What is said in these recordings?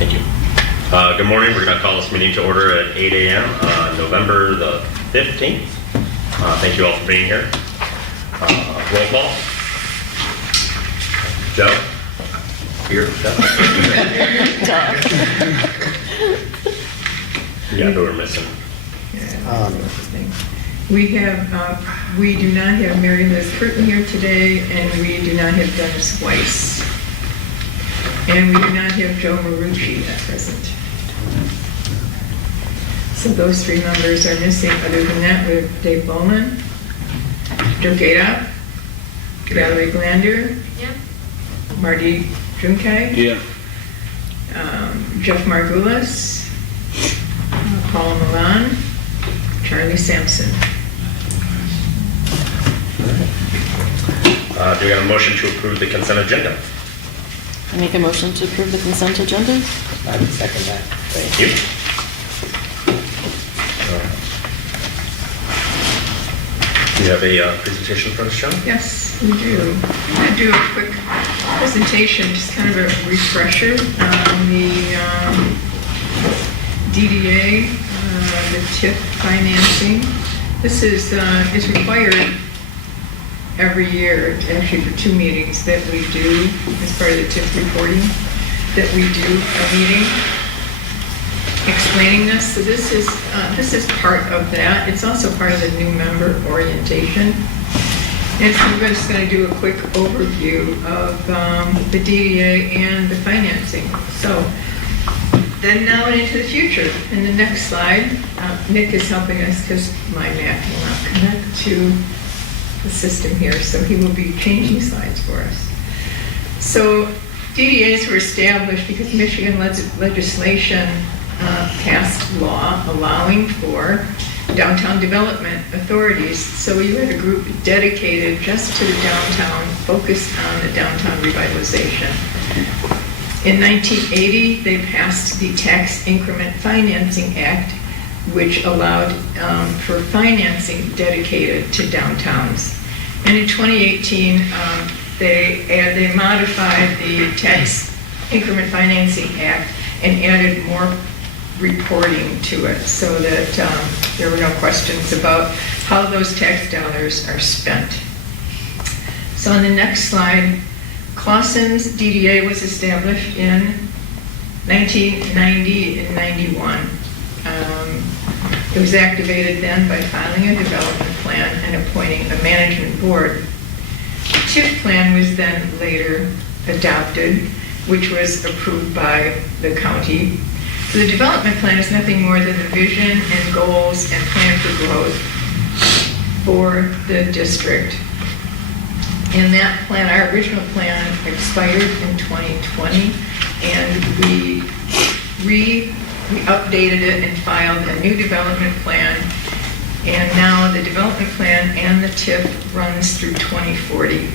Thank you. Good morning. We're going to call this meeting to order at 8 a.m. November the 15th. Thank you all for being here. Roll call. Joe? Here. Yeah, who we're missing? We do not have Mary Liz Curtin here today, and we do not have Dennis Weiss. And we do not have Joe Marucci at present. So those three members are missing. Other than that, we have Dave Bowman, Joe Gata, Valerie Glander, Marty Junkai, Jeff Margulis, Paul Milan, Charlie Sampson. Do we have a motion to approve the consent agenda? I make a motion to approve the consent agenda. I would second that. Thank you. Do you have a presentation for us, Joe? Yes, we do. I'm going to do a quick presentation, just kind of a refresher on the DDA, the TIF financing. This is required every year, actually for 2 meetings that we do as part of the TIF reporting, that we do a meeting explaining this. So this is part of that. It's also part of the new member orientation. And so we're just going to do a quick overview of the DDA and the financing. So then now and into the future. In the next slide, Nick is helping us because my Mac will not connect to the system here, so he will be changing slides for us. So DDAs were established because Michigan legislation passed law allowing for downtown development authorities. So you had a group dedicated just to the downtown, focused on the downtown revitalization. In 1980, they passed the Tax Increment Financing Act, which allowed for financing dedicated to downtowns. And in 2018, they modified the Tax Increment Financing Act and added more reporting to it so that there were no questions about how those tax dollars are spent. So on the next slide, Clausen's DDA was established in 1990 and 91. It was activated then by filing a development plan and appointing a management board. The TIF plan was then later adopted, which was approved by the county. So the development plan is nothing more than the vision and goals and plan for growth for the district. And that plan, our original plan, expired in 2020, and we updated it and filed a new development plan, and now the development plan and the TIF runs through 2040.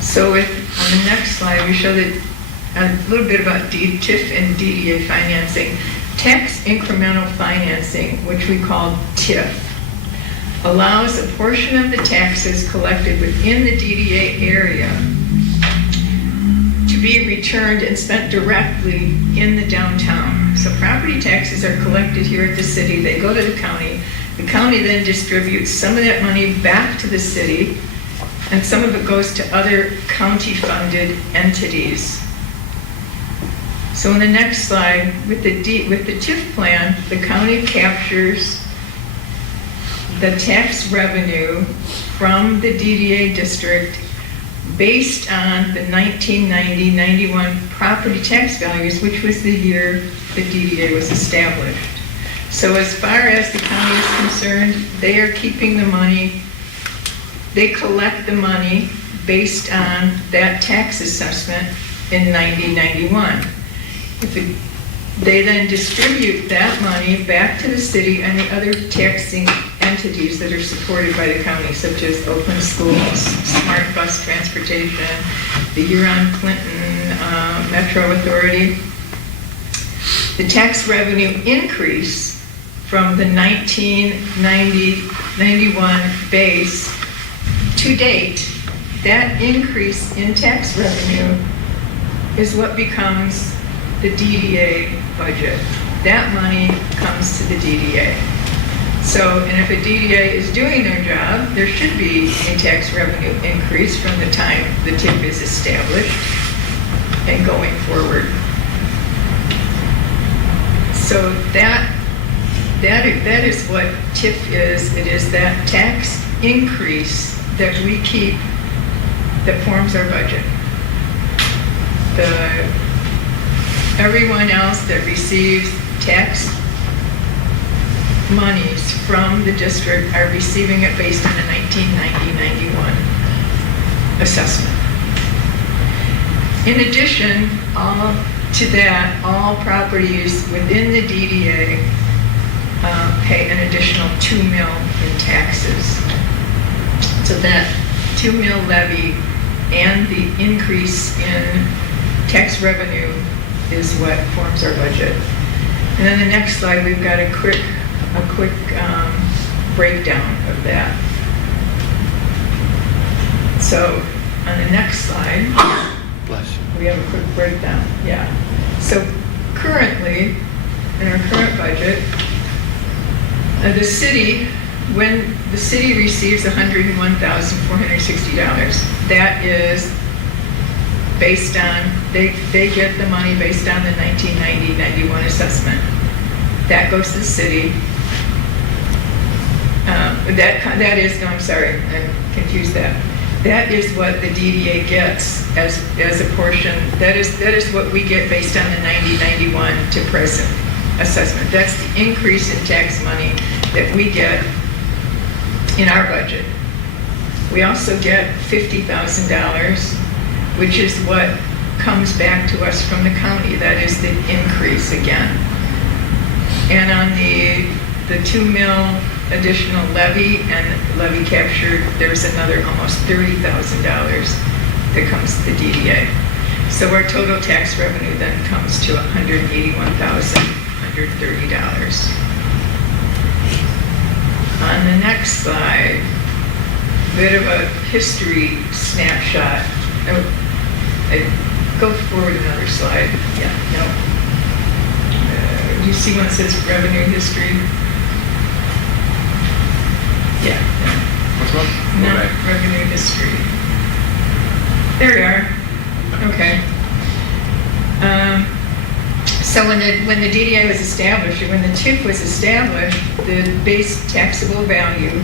So on the next slide, we show that a little bit about TIF and DDA financing. Tax incremental financing, which we call TIF, allows a portion of the taxes collected within the DDA area to be returned and spent directly in the downtown. So property taxes are collected here at the city, they go to the county then distributes some of that money back to the city, and some of it goes to other county-funded entities. So in the next slide, with the TIF plan, the county captures the tax revenue from the DDA district based on the 1990-91 property tax values, which was the year the DDA was established. So as far as the county is concerned, they are keeping the money, they collect the money based on that tax assessment in 1991. They then distribute that money back to the city and the other taxing entities that are supported by the county, such as Oakland Schools, Smart Bus Transportation, the Huron-Clinton Metro Authority. The tax revenue increase from the 1990-91 base to date, that increase in tax revenue is what becomes the DDA budget. That money comes to the DDA. So, and if a DDA is doing their job, there should be a tax revenue increase from the time the TIF is established and going forward. So that is what TIF is. It is that tax increase that we keep that forms our budget. Everyone else that receives tax monies from the district are receiving it based on a 1990-91 assessment. In addition, to that, all properties within the DDA pay an additional $2 million in taxes. So that $2 million levy and the increase in tax revenue is what forms our budget. And then the next slide, we've got a quick breakdown of that. So on the next slide, we have a quick breakdown. Yeah. So currently, in our current budget, the city, when the city receives $101,460, that is based on, they get the money based on the 1990-91 assessment. That goes to the city. That is, no, I'm sorry, I confused that. That is what the DDA gets as a portion. That is what we get based on the 90-91 to present assessment. That's the increase in tax money that we get in our budget. We also get $50,000, which is what comes back to us from the county. That is the increase again. And on the $2 million additional levy and levy captured, there's another almost $30,000 that comes to the DDA. So our total tax revenue then comes to $181,130. On the next slide, a bit of a history snapshot. Go forward another slide. Yeah, no. Do you see one that says revenue history? Yeah. Which one? No, Okay. revenue history. There we are. Okay. So when the DDA was established, or when the TIF was established, the base taxable value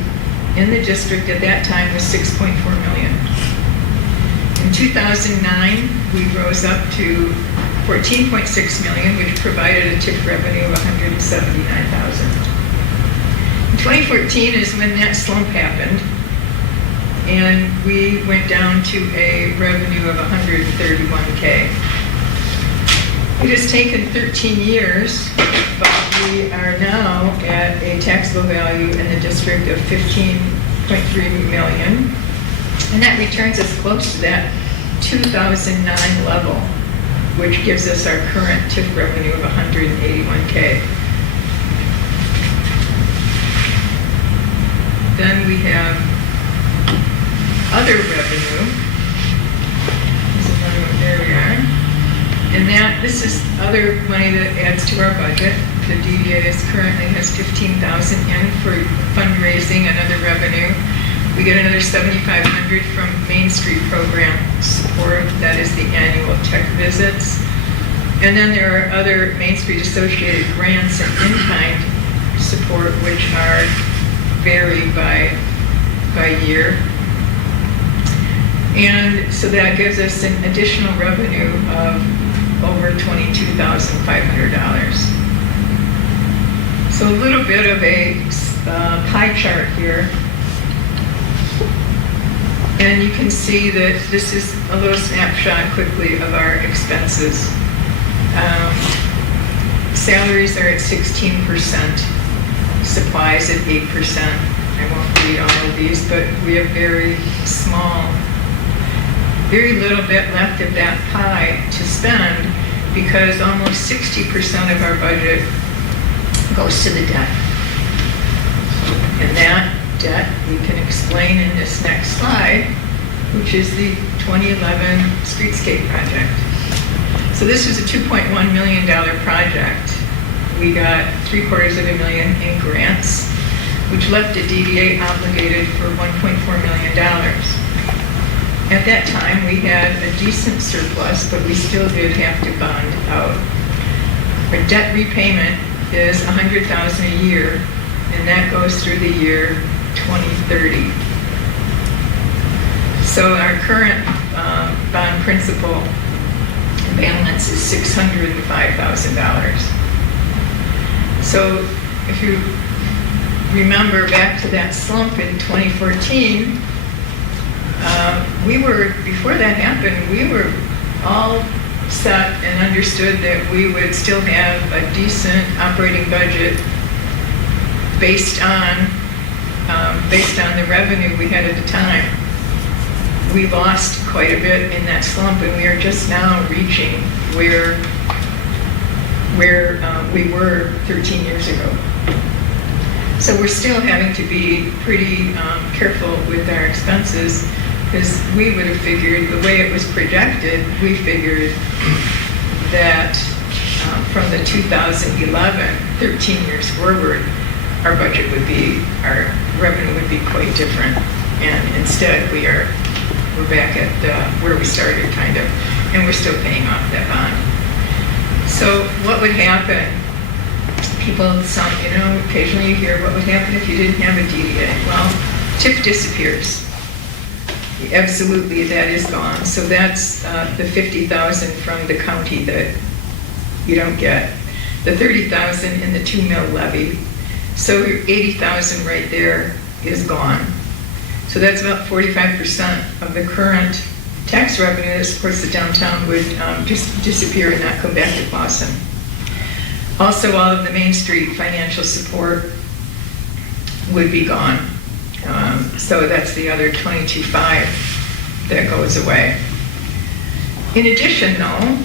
in the district at that time was $6.4 million. In 2009, we rose up to $14.6 million, which provided a TIF revenue of $179,000. 2014 is when that slump happened, and we went down to a revenue of $131K. It has taken 13 years, but we are now at a taxable value in the district of $15.3 million, and that returns us close to that 2009 level, which gives us our current TIF revenue of $181K. Then we have other revenue. There's another one, there we are. And this is other money that adds to our budget. The DDA currently has $15,000 in for fundraising and other revenue. We get another $7,500 from Main Street program support. That is the annual tech visits. And then there are other Main Street associated grants and in-kind support, which are vary by year. And so that gives us an additional revenue of over $22,500. So a little bit of a pie chart here. And you can see that this is a little snapshot quickly of our expenses. Salaries are at 16%, supplies at 8%. I won't read all of these, but we have very little bit left of that pie to spend, because almost 60% of our budget goes to the debt. And that debt we can explain in this next slide, which is the 2011 streetscape project. So this was a $2.1 million project. We got $750,000 in grants, which left the DDA obligated for $1.4 million. At that time, we had a decent surplus, but we still did have to bond out. Our debt repayment is $100,000 a year, and that goes through the year 2030. So our current bond principal balance is $605,000. So if you remember back to that slump in 2014, before that happened, we were all set and understood that we would still have a decent operating budget based on the revenue we had at the time. We lost quite a bit in that slump, and we are just now reaching where we were 13 years ago. So we're still having to be pretty careful with our expenses, because we would have figured, the way it was projected, we figured that from the 2011, 13 years forward, our revenue would be quite different. And instead, we're back at where we started, kind of, and we're still paying off that bond. So what would happen? Occasionally you hear what would happen if you didn't have a DDA. Well, TIP disappears. Absolutely, that is gone. So that's the $50,000 from the county that you don't get. The $30,000 in the 2 mil levy. So your $80,000 right there is gone. So that's about 45% of the current tax revenue that supports the downtown would just disappear and not come back to Clawson. Also, all of the Main Street financial support would be gone. So that's the other $22,500 that goes away. In addition, though,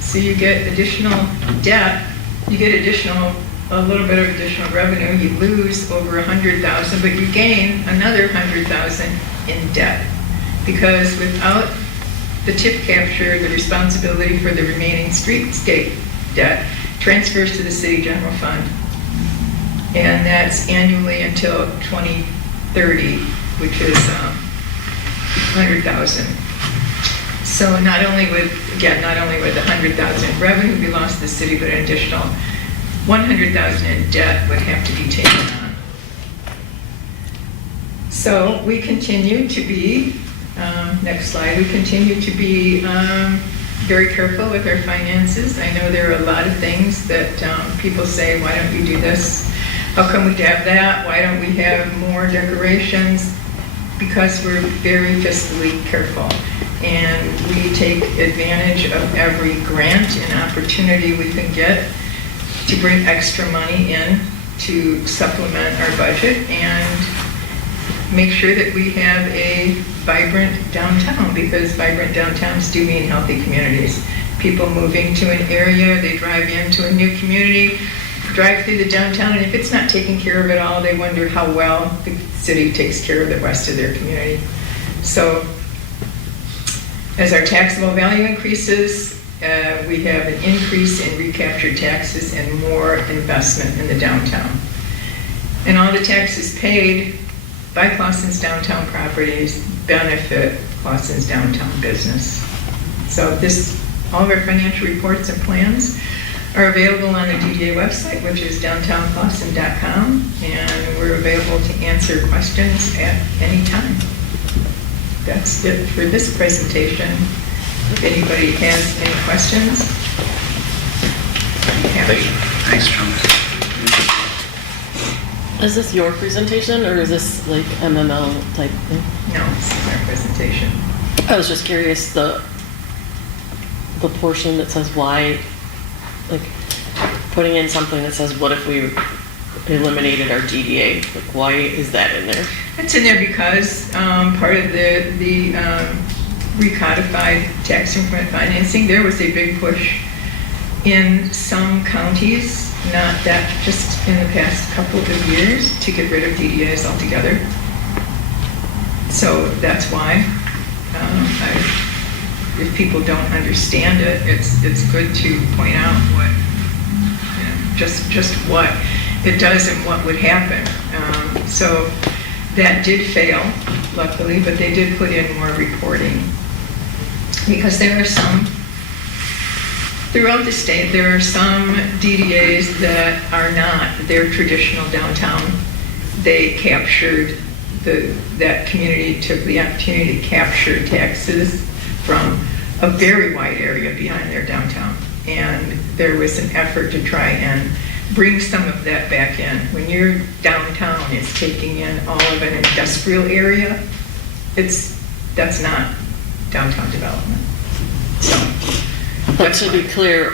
so you get additional debt, you get a little bit of additional revenue, you lose over $100,000, but you gain another $100,000 in debt. Because without the TIP capture, the responsibility for the remaining streetscape debt transfers to the city general fund. And that's annually until 2030, which is $100,000. So not only would the $100,000 revenue be lost to the city, but an additional $100,000 in debt would have to be taken on. So we continue to be, next slide, we continue to be very careful with our finances. I know there are a lot of things that people say, why don't you do this? How come we have that? Why don't we have more decorations? Because we're very fiscally careful. And we take advantage of every grant and opportunity we can get to bring extra money in to supplement our budget and make sure that we have a vibrant downtown, because vibrant downtowns do mean healthy communities. People moving to an area, they drive into a new community, drive through the downtown, and if it's not taking care of it all, they wonder how well the city takes care of the rest of their community. So as our taxable value increases, we have an increase in recaptured taxes and more investment in the downtown. And all the taxes paid by Clawson's downtown properties benefit Clawson's downtown business. So all of our financial reports and plans are available on the DDA website, which is downtownclawson.com, and we're available to answer questions at any time. That's it for this presentation. If anybody has any questions. Thanks, John. Is this your presentation, or is this like MML type thing? No, it's our presentation. I was just curious, the portion that says why, like putting in something that says, what if we eliminated our DDA? Like, why is that in there? It's in there because part of the recodified tax increment financing, there was a big push in some counties, not that just in the past couple of years, to get rid of DDAs altogether. So that's why I if people don't understand it, it's good to point out what, just what it does and what would happen. So that did fail, luckily, but they did put in more reporting. Because there are some, throughout the state, there are some DDAs that are not their traditional downtown. They captured, that community took the opportunity to capture taxes from a very wide area behind their downtown. And there was an effort to try and bring some of that back in. When your downtown is taking in all of an industrial area, that's not downtown development. So, But to be clear,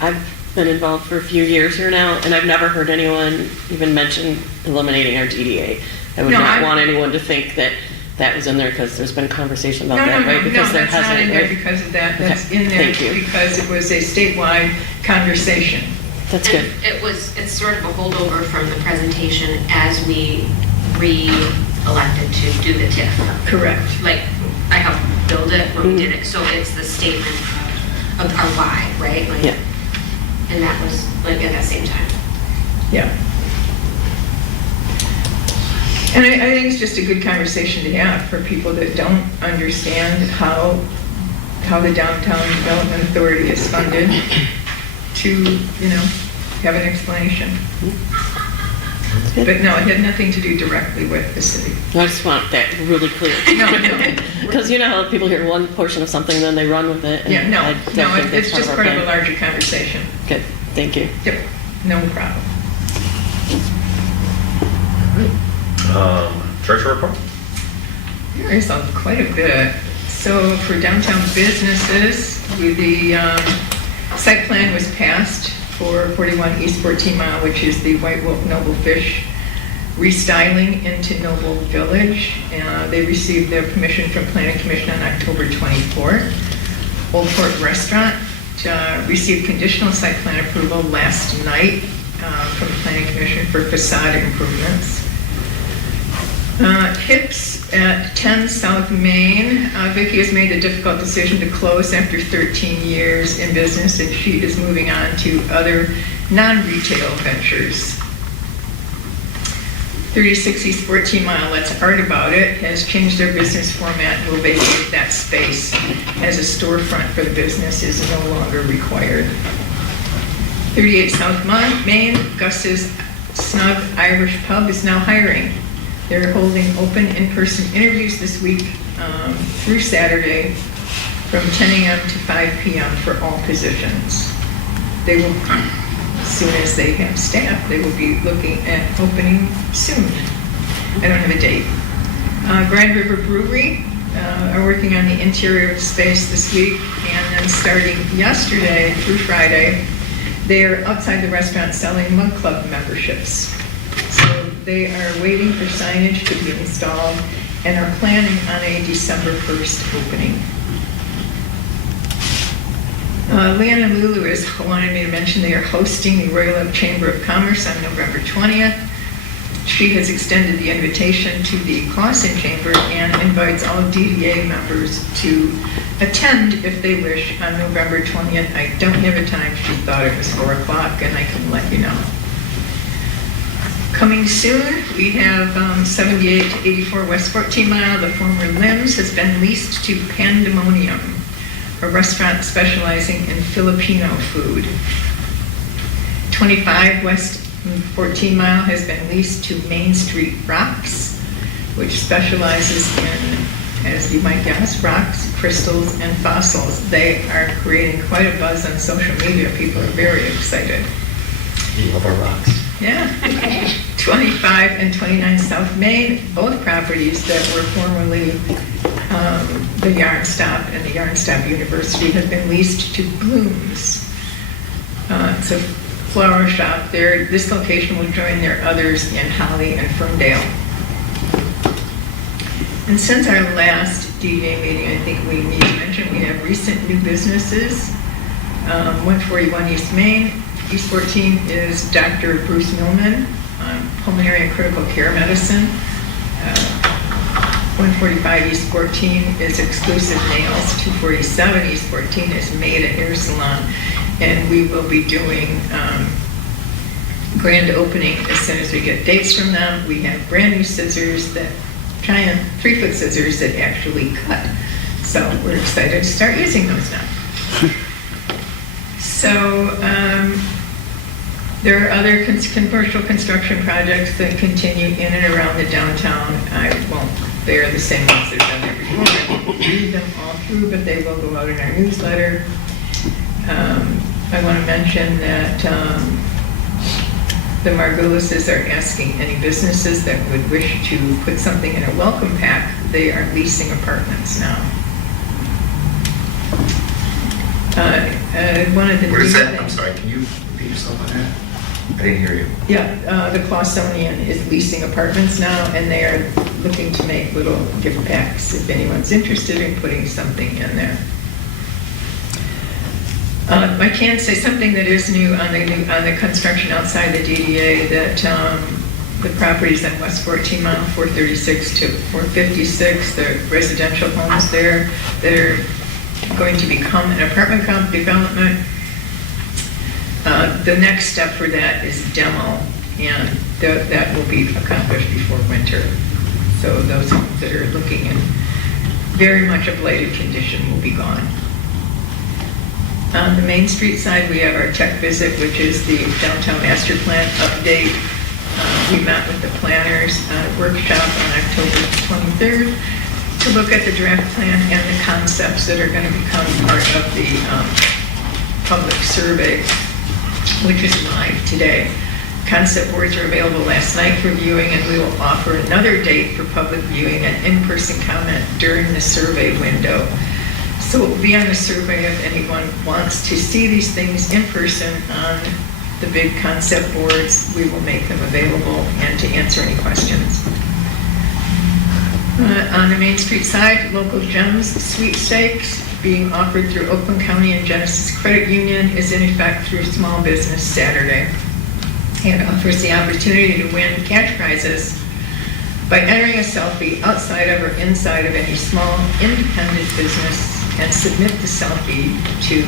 I've been involved for a few years here now, and I've never heard anyone even mention eliminating our DDA. I would not want anyone to think that that was in there because there's been conversation about that, right? Because that's not in there because of that. That's in there because it was a statewide conversation. That's good. It's sort of a holdover from the presentation as we re-elected to do the TIF. Correct. Like, I helped build it when we did it, so it's the statement of our why, right? Like, yeah. And that was like at that same time. Yeah. And I think it's just a good conversation to have for people that don't understand how the Downtown Development Authority is funded to, have an explanation. But no, it had nothing to do directly with the city. I just want that really clear. No. Because you know how people hear one portion of something and then they run with it. And Yeah, I don't think it's that's just part of a larger conversation. Good, thank you. Yep, no problem. Treasurer report? There is quite a bit. So for downtown businesses, the site plan was passed for 41 East 14 Mile, which is the White Wolf Noble Fish restyling into Noble Village. They received their permission from Planning Commission on October 24th. Old Port Restaurant received conditional site plan approval last night from the Planning Commission for facade improvements. Hips at 10 South Main. Vicki has made a difficult decision to close after 13 years in business, and she is moving on to other non-retail ventures. 36 East 14 Mile, Let's Art About It, has changed their business format and will vacate that space as a storefront for the business is no longer required. 38 South Main, Gus's Snug Irish Pub is now hiring. They're holding open in-person interviews this week through Saturday from 10 a.m. to 5 p.m. for all positions. They will, as soon as they have staff, they will be looking at opening soon. I don't have a date. Grand River Brewery are working on the interior of the space this week, and then starting yesterday through Friday, they are outside the restaurant selling Mug Club memberships. So they are waiting for signage to be installed and are planning on a December 1st opening. Leanna Lulu has wanted me to mention they are hosting the Royal Oak Chamber of Commerce on November 20th. She has extended the invitation to the Clausen Chamber and invites all DDA members to attend if they wish on November 20th. I don't have a time. She thought it was 4 o'clock, and I can let you know. Coming soon, we have 78 to 84 West 14 Mile. The former Limbs has been leased to Pandemonium, a restaurant specializing in Filipino food. 25 West 14 Mile has been leased to Main Street Rocks, which specializes in, as you might guess, rocks, crystals, and fossils. They are creating quite a buzz on social media. People are very excited. You love our rocks. Yeah. 25 and 29 South Main, both properties that were formerly the Yarn Stop and the Yarn Stop University, have been leased to Blooms. It's a flower shop there. This location will join their others in Holly and Ferndale. And since our last DDA meeting, I think we need to mention we have recent new businesses. 141 East Main. East 14 is Dr. Bruce Millman, pulmonary and critical care medicine. 145 East 14 is Exclusive Nails. 247 East 14 is Maida Hair Salon. And we will be doing grand opening as soon as we get dates from them. We have brand new scissors, that giant 3-foot scissors that actually cut. So we're excited to start using those now. So there are other commercial construction projects that continue in and around the downtown. I won't, they are the same ones that have done there before. I won't read them all through, but they will go out in our newsletter. I want to mention that the Margulises are asking any businesses that would wish to put something in a welcome pack. They are leasing apartments now. One of the What is new that? I'm things- sorry, can you repeat yourself on that? I didn't hear you. Yeah, the Clausonian is leasing apartments now, and they are looking to make little gift packs if anyone's interested in putting something in there. I can say something that is new on the construction outside the DDA, that the properties on West 14 Mile, 436 to 456, the residential homes there that are going to become an apartment development. The next step for that is demo, and that will be accomplished before winter. So those homes that are looking in very much a blighted condition will be gone. On the Main Street side, we have our tech visit, which is the downtown master plan update. We met with the planners at a workshop on October 23rd to look at the draft plan and the concepts that are going to become part of the public survey, which is live today. Concept boards were available last night for viewing, and we will offer another date for public viewing and in-person comment during the survey window. So it will be on the survey if anyone wants to see these things in person on the big concept boards. We will make them available and to answer any questions. On the Main Street side, local gems sweepstakes being offered through Oakland County and Genesis Credit Union is in effect through Small Business Saturday, and offers the opportunity to win cash prizes by entering a selfie outside of or inside of any small independent business and submit the selfie to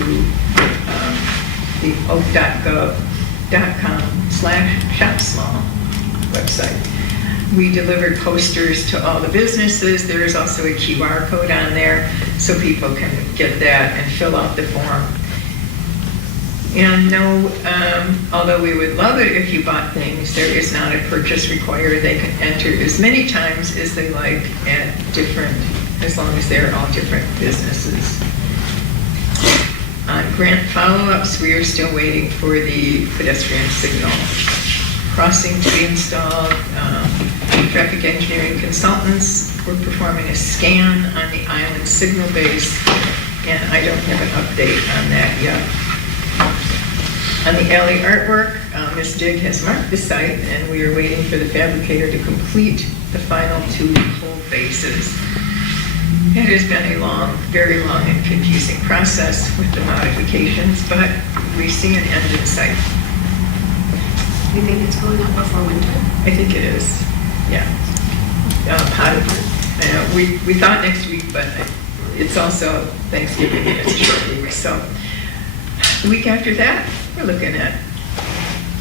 the oak.gov.com/shopsmall website. We delivered posters to all the businesses. There is also a QR code on there so people can get that and fill out the form. And no, although we would love it if you bought things, there is not a purchase required. They can enter as many times as they like at different, as long as they're all different businesses. On grant follow-ups, we are still waiting for the pedestrian signal crossing to be installed. Traffic engineering consultants were performing a scan on the island signal base, and I don't have an update on that yet. On the alley artwork, Ms. Digg has marked the site, and we are waiting for the fabricator to complete the final 2 pole bases. It has been a long, very long and confusing process with the modifications, but we see an end in sight. You think it's going up before winter? I think it is, yeah. Potted. I know, we thought next week, but it's also Thanksgiving and it's a short week, so. The week after that, we're looking at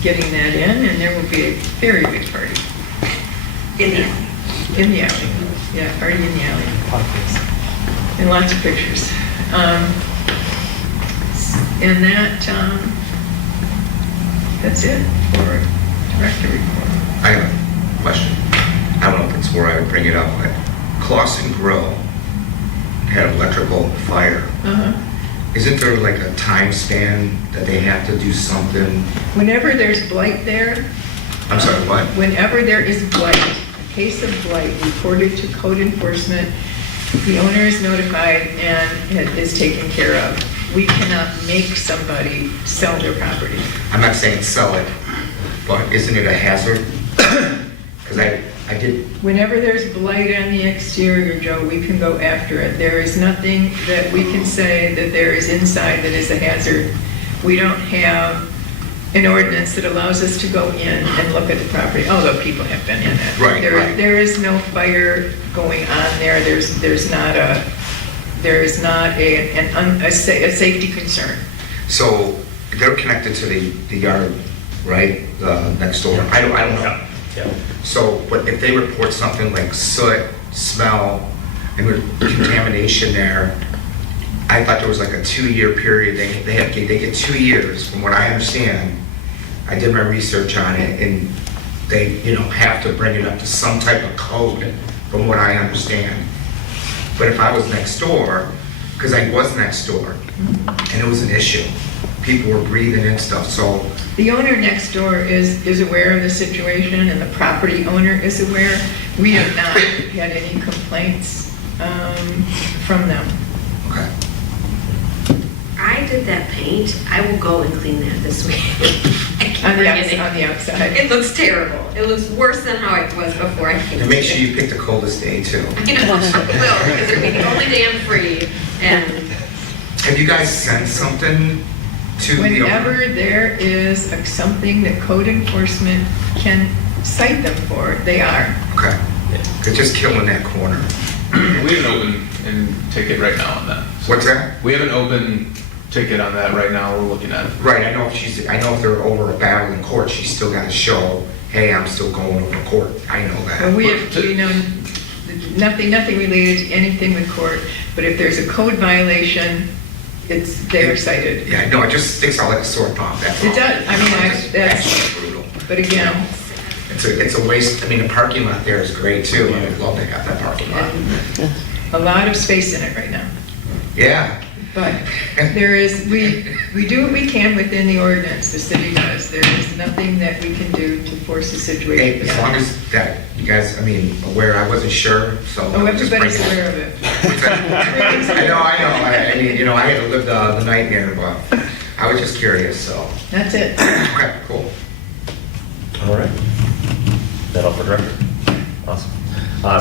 getting that in, and there will be a very big party. In the alley. In the alley, yeah, party in the alley. And lots of pictures. And that's it for director report. I have a question. I don't know if it's where I would bring it up, but Clausen Grill had electrical fire. Isn't there like a time span that they have to do something? Whenever there's blight there. I'm sorry, what? Whenever there is blight, a case of blight reported to code enforcement, the owner is notified and is taken care of. We cannot make somebody sell their property. I'm not saying sell it, but isn't it a hazard? Because I did, Whenever there's blight on the exterior, Joe, we can go after it. There is nothing that we can say that there is inside that is a hazard. We don't have an ordinance that allows us to go in and look at the property, although people have been in it. Right, right. There is no fire going on there. There's not a safety concern. So they're connected to the yard, right, next door? I don't know. Yeah. So, but if they report something like soot, smell, and contamination there, I thought there was like a 2-year period. They get 2 years, from what I understand. I did my research on it, and they, have to bring it up to some type of code, from what I understand. But if I was next door, because I was next door, and it was an issue, people were breathing in stuff, so. The owner next door is aware of the situation, and the property owner is aware. We have not had any complaints from them. Okay. I did that paint. I will go and clean that this week. I keep On the forgetting. outside. It looks terrible. It looks worse than how it was before I came. And make sure you pick the coldest day too. I know, I will, because it'll be the only day I'm free. And Have you guys sent something to the owner? Whenever there is something that code enforcement can cite them for, they are. Okay. They're just killing that corner. We have an open ticket right now on that. What's that? We have an open ticket on that right now. We're looking at it. Right, I know if they're over a battle in court, she's still got to show, hey, I'm still going over court. I know But that. we have, nothing related to anything with court, but if there's a code violation, they're cited. Yeah, no, it just sticks out like a sore thumb. That's all. It does. I mean, That's brutal. But again, It's a waste. I mean, the parking lot there is great too. I would love to have that parking lot. and a lot of space in it right now. Yeah. But there is, we do what we can within the ordinance, the city does. There is nothing that we can do to force the situation. Hey, as long as that, you guys, aware, I wasn't sure, so. Oh, I'm just everybody's bringing aware of it. I know. I mean, I had to live the nightmare, but I was just curious, so. That's it. Okay, cool. All right. That all for the record? Awesome.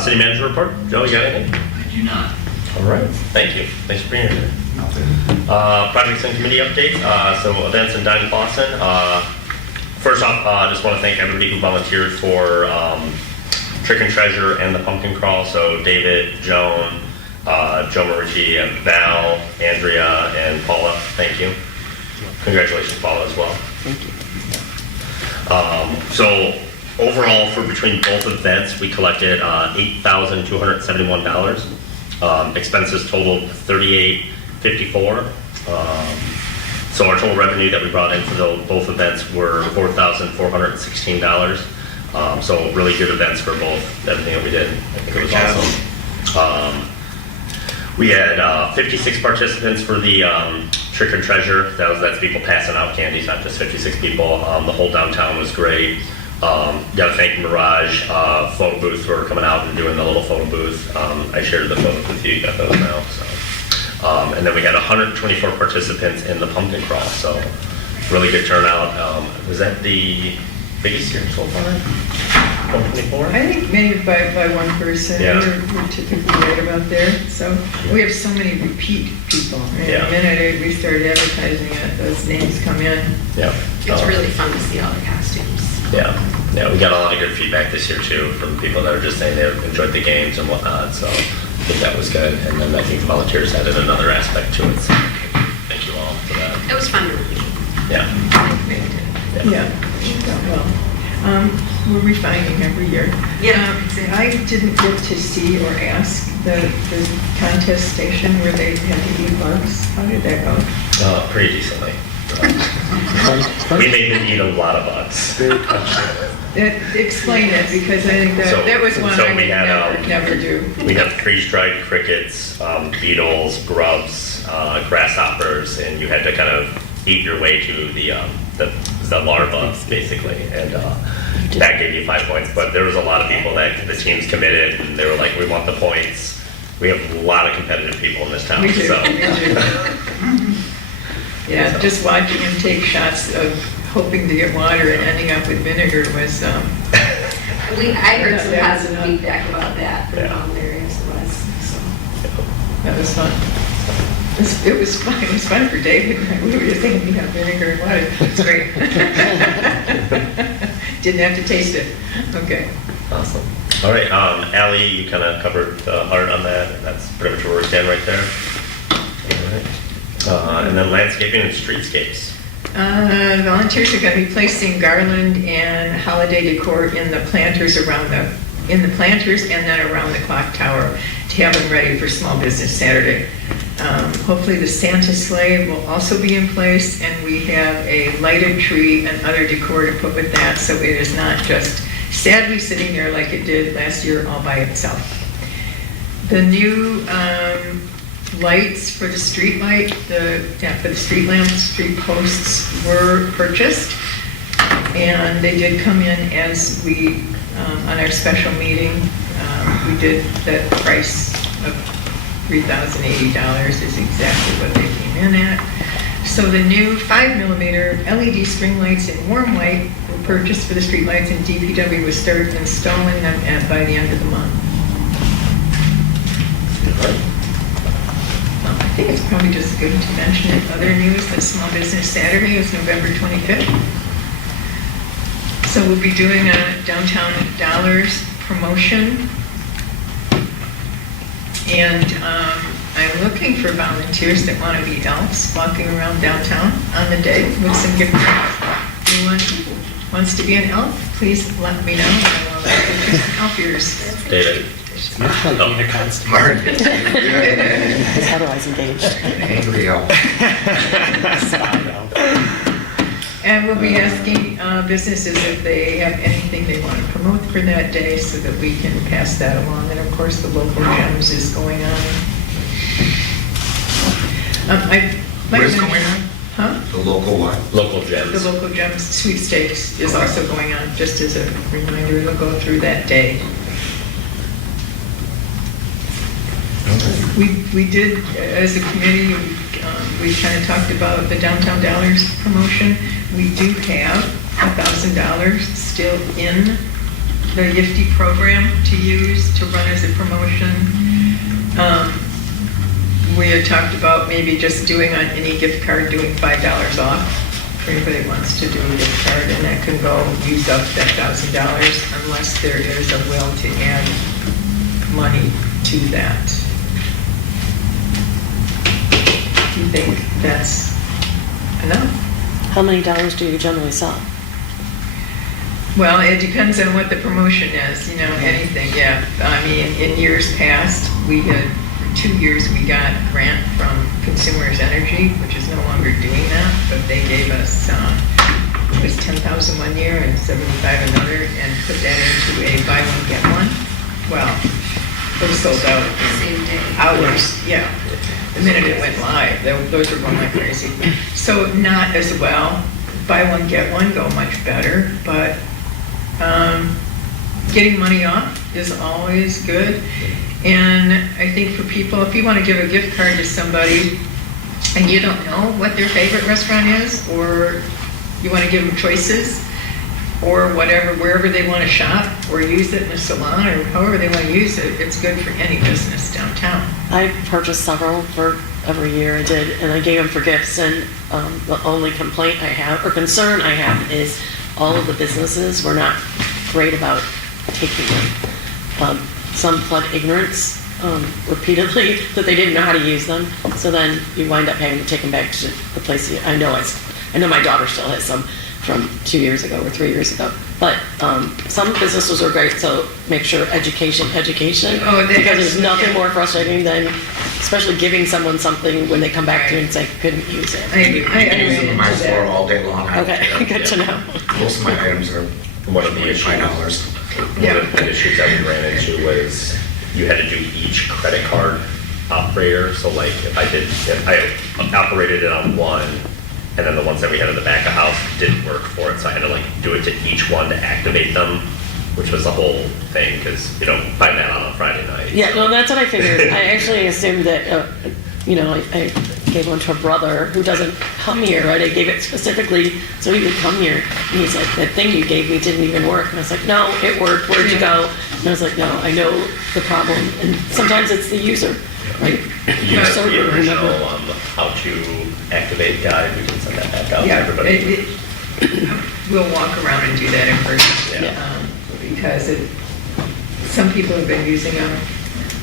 City manager report? Joe, you got anything? I do not. All right. Thank you. Thanks for being here. Projects and committee update. So events in Diamond Boston. First off, I just want to thank everybody who volunteered for Trick and Treasure and the Pumpkin Crawl. So David, Joan, Joe Marici, and Val, Andrea, and Paula. Thank you. Congratulations, Paula, as well. Thank you. So overall, for between both events, we collected $8,271. Expenses totaled $38.54. So our total revenue that we brought in for both events were $4,416. So really good events for everything that we did. I think it was awesome. We had 56 participants for the Trick and Treasure. That's people passing out candies, not just 56 people. The whole downtown was great. Got to thank Mirage Photo Booth for coming out and doing the little photo booth. I shared the photos with you. You got those now. So. And then we had 124 participants in the Pumpkin Crawl. So really good turnout. Was that the biggest year so far? 124? I think maybe by one person. Yeah. We're typically right about there. So we have so many repeat people. And Yeah. the minute we started advertising it, those names come in. Yeah. it's really fun to see all the costumes. Yeah, we got a lot of good feedback this year too from people that are just saying they enjoyed the games and whatnot. So I think that was good. And then I think the volunteers added another aspect to it. So thank you all for that. It was fun to read. Yeah. Yeah. Well, we're refining every year. Yeah. I didn't get to see or ask the contest station where they had to eat bugs. How did that go? Pretty decently. We made them eat a lot of bugs. Explain it, because I think that was one I we had, would never do. We have freeze-dried crickets, beetles, grubs, grasshoppers, and you had to kind of eat your way to the larvae, basically, and that gave you 5 points. But there was a lot of people that the teams committed, and they were like, we want the points. We have a lot of competitive people in this town. We do, So. we do. Yeah, just watching him take shots of hoping to get water and ending up with vinegar was, I heard some That was positive enough. feedback about that from Yeah. all areas it was. So. that was fun. It was fun. It was fun for David. We were just thinking, vinegar and water. It's great. Didn't have to taste it. Okay. Awesome. All right, Ally, you kind of covered the heart on that, and that's pretty much where we stand right there. All right. And then landscaping and streetscapes. Volunteers are going to be placing garland and holiday decor in the planters and then around the clock tower to have them ready for Small Business Saturday. Hopefully the Santa sleigh will also be in place, and we have a lighted tree and other decor to put with that, so it is not just sadly sitting there like it did last year all by itself. The new lights for the street light, for the street lamps, street posts were purchased, and they did come in as we, on our special meeting, we did the price of $3,080 is exactly what they came in at. So the new 5mm LED string lights in warm white were purchased for the street lights, and DPW will start installing them by the end of the month. I think it's probably just good to mention in other news that Small Business Saturday is November 25th. So we'll be doing a Downtown Dollars promotion. And I'm looking for volunteers that want to be elves walking around downtown on the day with some gift cards. Anyone wants to be an elf, please let me know. I will give you some elf ears. David. Much like being a constant. Mark. He's otherwise engaged. An angry elf. And we'll be asking businesses if they have anything they want to promote for that day so that we can pass that along. And of course, the local gems is going on. Where's going on? Huh? The local what? Local The gems. local gems sweepstakes is also going on, just as a reminder. It'll go through that day. We did, as a committee, we kind of talked about the Downtown Dollars promotion. We do have $1,000 still in the Yifty program to use to run as a promotion. We had talked about maybe just doing on any gift card, doing $5 off for anybody who wants to do a gift card, and that can go use up that $1,000 unless there is a will to add money to that. Do you think that's enough? How many dollars do you generally sell? Well, it depends on what the promotion is, anything, yeah. I mean, in years past, we had, for 2 years, we got a grant from Consumers Energy, which is no longer doing that, but they gave us, it was $10,000 one year and $75,000 another, and put that into a buy one, get one. Well, it was sold out Same day. in hours, yeah. The minute it went live, those were going like crazy. So not as well. Buy one, get one, go much better. But getting money off is always good. And I think for people, if you want to give a gift card to somebody and you don't know what their favorite restaurant is, or you want to give them choices, or whatever, wherever they want to shop, or use it in a salon, or however they want to use it, it's good for any business downtown. I purchased several for every year I did, and I gave them for gifts, and the only complaint I have, or concern I have, is all of the businesses were not great about taking them. Some pled ignorance repeatedly that they didn't know how to use them, so then you wind up having to take them back to the place. I know my daughter still has some from 2 years ago or 3 years ago. But some businesses are great, so make sure education, Oh, because there's nothing yeah. more frustrating than especially giving someone something when they come back to you and say, couldn't use it. I You can use them in my agree. store all day long. I don't Okay, care. good to know. Most of my items are One of the issues, $5. Yeah. one of the issues that we ran into was you had to do each credit card operator. So like if I operated it on one, and then the ones that we had in the back of house didn't work for it, so I had to do it to each one to activate them, which was the whole thing, because find that on a Friday night. Yeah, no, that's what I figured. I actually assumed that, I gave one to a brother who doesn't come here, right? I gave it specifically so he would come here. And he's like, that thing you gave me didn't even work. And I was like, no, it worked. Where'd you go? And I was like, no, I know the problem. And sometimes it's the user. You have So the original remember- how to activate guide, we can send that back out to Yeah, everybody. we'll walk around and do that in person. Yeah. Because some people have been using them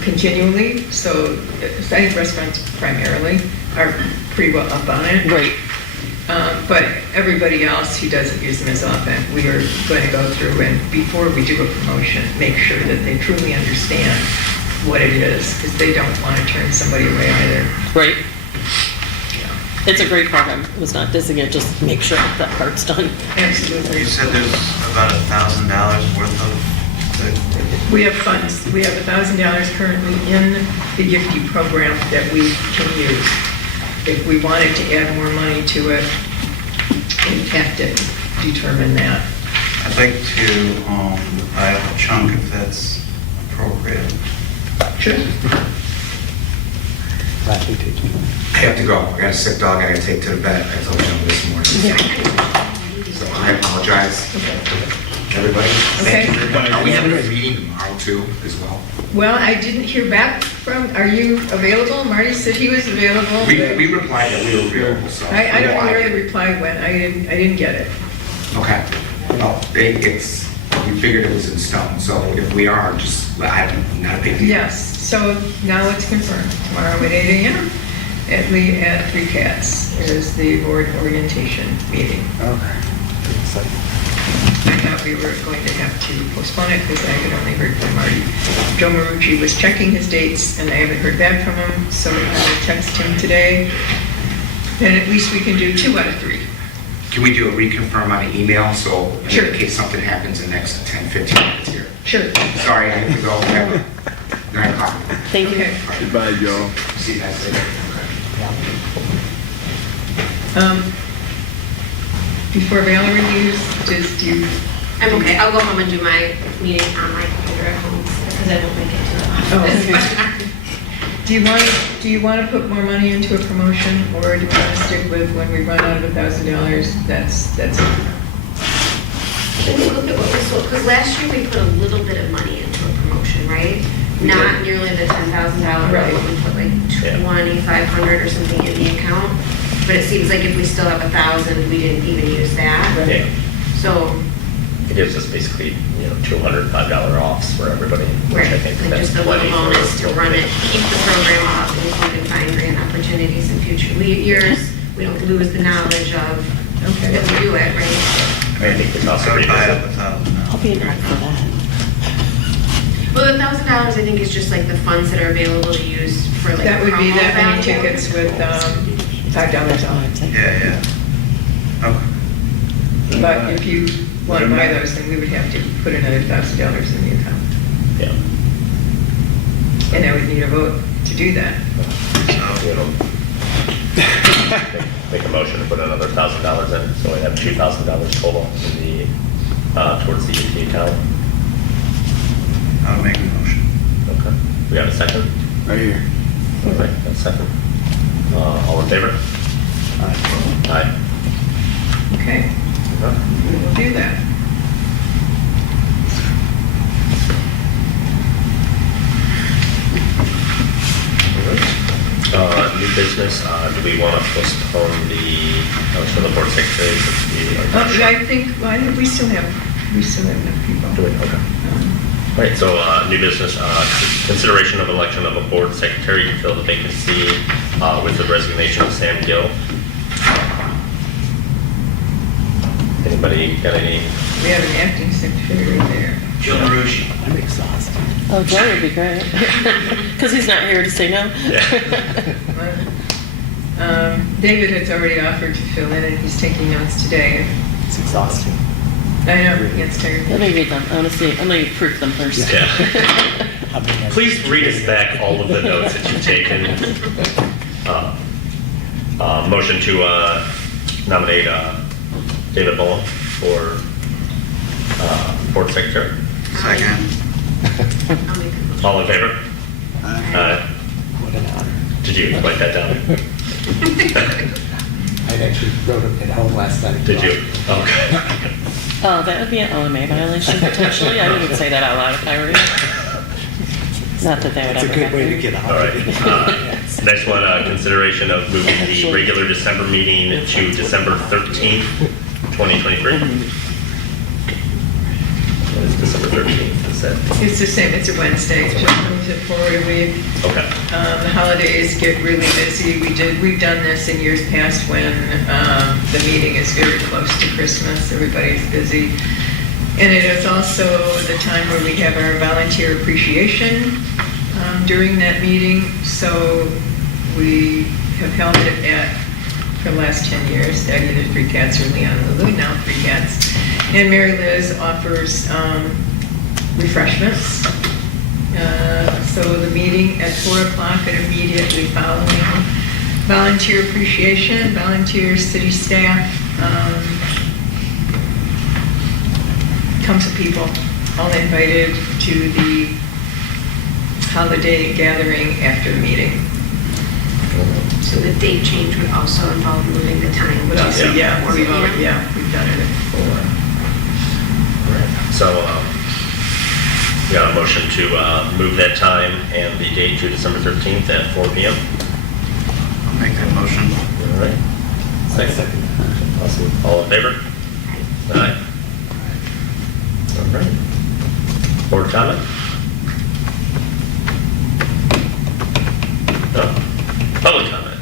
continually, so I think restaurants primarily are pretty well up on it. Right. But everybody else who doesn't use them as often, we are going to go through and before we do a promotion, make sure that they truly understand what it is, because they don't want to turn somebody away either. Right. It's a great program. It was not dissing it, just make sure that part's done. Absolutely. You said there's about $1,000 worth of, We have funds. We have $1,000 currently in the Gifty program that we can use. If we wanted to add more money to it, we'd have to determine that. I'd like to buy a chunk if that's appropriate. Sure. Gladly take you. I have to go. I got a sick dog I gotta take to the vet. I told you this morning. So I apologize, everybody. Okay. Thank you very much. Are we having a meeting tomorrow too, as well? Well, I didn't hear back from, are you available? Marty said he was available. We replied that we were available, so. I don't know where the reply went. I didn't get it. Okay. Well, it's, we figured it was in stone, so if we are, just, not a big deal. Yes, so now let's confirm. Tomorrow at 8 a.m. at Three Cats is the board orientation meeting. Okay. Exciting. I thought we were going to have to postpone it because I had only heard from Marty. Joe Marucci was checking his dates and I haven't heard back from him, so I will text him today. Then at least we can do 2 out of 3. Can we do a reconfirm on an email, so Sure. in case something happens in the next 10, 15 minutes here? Sure. Sorry, I have to go. 9 o'clock. Thank you. Okay. Goodbye, Joe. See you guys later. Before Valerie leaves, just you, I'm okay, I'll go home and do my meeting on my computer at home, because I won't make it to the office. okay. Do you want to put more money into a promotion, or do you want to stick with when we run out of $1,000? That's it. Let me look at what we sold, because last year we put a little bit of money into a promotion, right? We Not did. nearly the $10,000, Right. but we put like 2,500 or something in the account. But it seems like if we still have 1,000, we didn't even use that. Right. Yeah, So, it gives us basically, $205 offs for everybody, which I right, think and that's just a little plenty for. bonus to run it, keep the program up, and if we can find grant opportunities in future years, we don't lose the knowledge of Okay. that we do it, right? I think it's also I would buy revisit. up I'll $1,000. be in for that. Well, the $1,000, I think, is just like the funds that are available to use for like. That would be promo that many value. tickets with $5 on. Yeah. Okay. But if you want to buy those, then we would have to put another $1,000 in the account. Yeah. And I would need a vote to do that. Make a motion to put another $1,000 in, so we have $2,000 total in the, towards the UT account. I'll make a motion. Okay. We have a second? Right here. Okay, a second. All in favor? Aye. Okay, Okay. we will do that. New business, do we want to postpone for the board secretary? Since we are not sure? I think we still have enough people. Do we? Okay. All right, so new business, consideration of election of a board secretary to fill the vacancy with the resignation of Sam Gill. Anybody got any? We have an acting secretary there. Joe Marucci. I'm exhausted. Oh, Joe would be great. Because he's not here to say no. David has already offered to fill in, and he's taking notes today. It's exhausting. I know, he gets tired. Let me read them. I want to see. I'm going to proof them first. Yeah. How many- Please read us back all of the notes that you've taken. Motion to nominate David Bowen for board secretary. Second. I'll make a motion. All in favor? What an honor. Did you write that down? I actually wrote it at home last night. Did you? Okay. Oh, that would be an OMA violation potentially. I wouldn't say that out loud if I were you. Not that that would It's a ever good way to happen. get a All right. holiday. Next one, consideration of moving the Actually- regular December meeting to December 13th, 2023. What is December 13th? Is that? It's the same, it's a Wednesday, just moves it forward a week. Okay. The holidays get really busy. We've done this in years past when the meeting is very close to Christmas, everybody's busy. And it is also the time where we have our volunteer appreciation during that meeting. So we have held it for the last 10 years, at either Three Cats or Leon Lulu, now Three Cats. And Mary Liz offers refreshments. So the meeting at 4 o'clock and immediately following volunteer appreciation, volunteer city staff, tons of people, all invited to the holiday gathering after the meeting. So the date change would also involve moving the time. But also, to yeah, 4 we've p.m. done it before. So, we got a motion to move that time and the date to December 13th at 4 p.m. I'll make that motion. All right. Second. Awesome. All in favor? Aye. All right. Board comment? No? Public comment?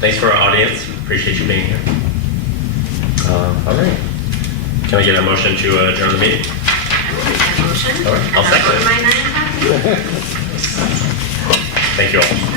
Thanks for our audience. Appreciate you being here. All right. Can I get a motion to adjourn the meeting? I will make that motion. All right, I'll And second it. on my 9 o'clock meeting. Thank you all.